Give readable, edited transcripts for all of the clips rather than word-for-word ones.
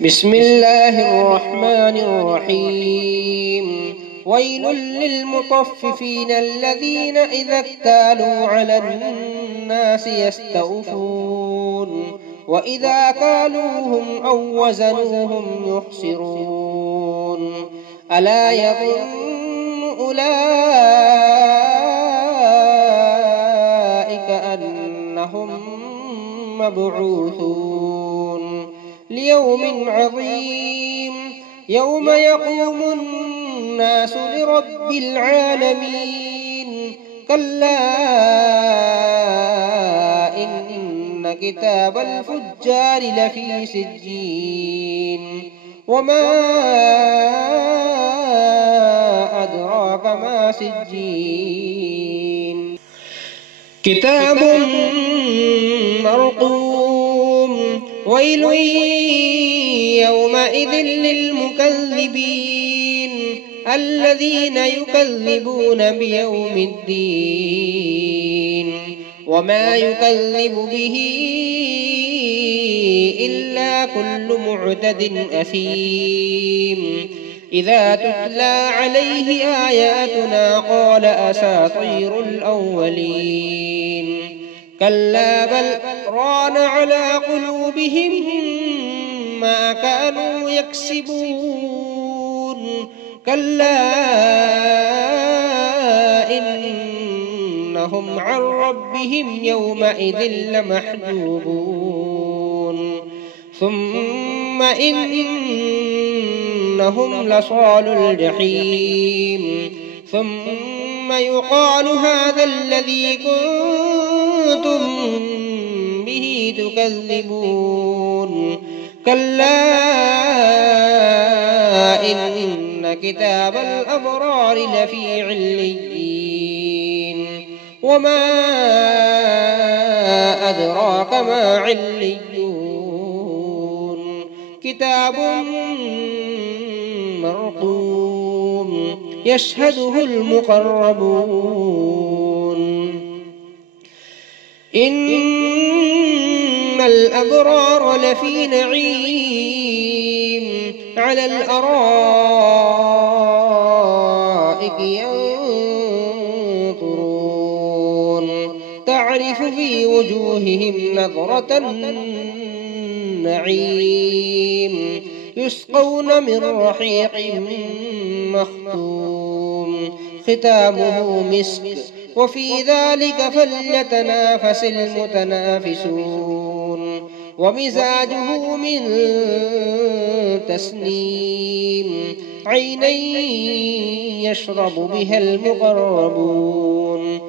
بسم الله الرحمن الرحيم. ويل للمطففين الذين إذا اكتالوا على الناس يستوفون وإذا كالوهم أو وزنوهم يخسرون ألا يظن أولئك أنهم مبعوثون ليوم عظيم يوم يقوم الناس لرب العالمين كلا إن كتاب الفجار لفي سجين وما أدراك ما سجين كتاب مرقوم ويل يومئذ للمكذبين الذين يكذبون بيوم الدين وما يكذب به إلا كل معتد أثيم إذا تتلى عليه آياتنا قال أساطير الأولين كلا بل ران على قلوبهم ما كانوا يكسبون كلا إنهم عن ربهم يومئذ لمحجوبون ثم إنهم لصال الجحيم ثم يقال هذا الذي كنتم به تكذبون كلا إن كتاب الأبرار لفي عليين وما أدراك ما عليون كتاب مرقوم يشهده المقربون إن الأبرار لفي نعيم على الأرائك ينظرون تعرف في وجوههم نضرة النعيم يسقون من رحيق مختوم ختامه مسك وفي ذلك فليتنافس المتنافسون ومزاجه من تسنيم عينا يشرب بها المقربون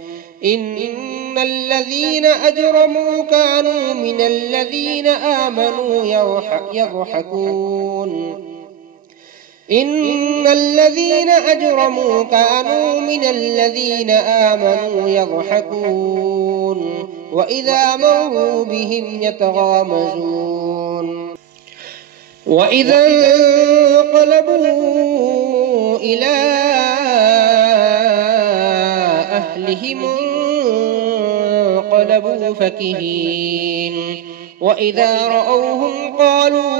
إن الذين أجرموا كانوا من الذين آمنوا يضحكون إن الذين أجرموا كانوا من الذين آمنوا يضحكون وإذا مروا بهم يتغامزون وإذا انقلبوا إلى أهلهم انقلبوا فكهين وإذا رأوهم قالوا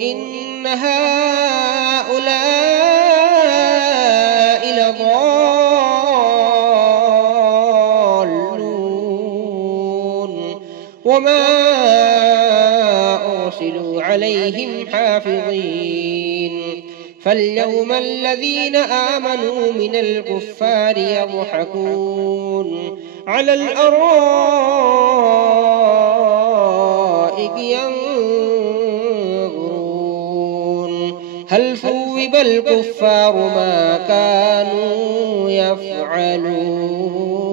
إن هؤلاء لضالون وما أرسلوا عليهم حافظين فاليوم الذين آمنوا من الكفار يضحكون على الأرائك ينظرون هل ثوب الكفار ما كانوا يفعلون.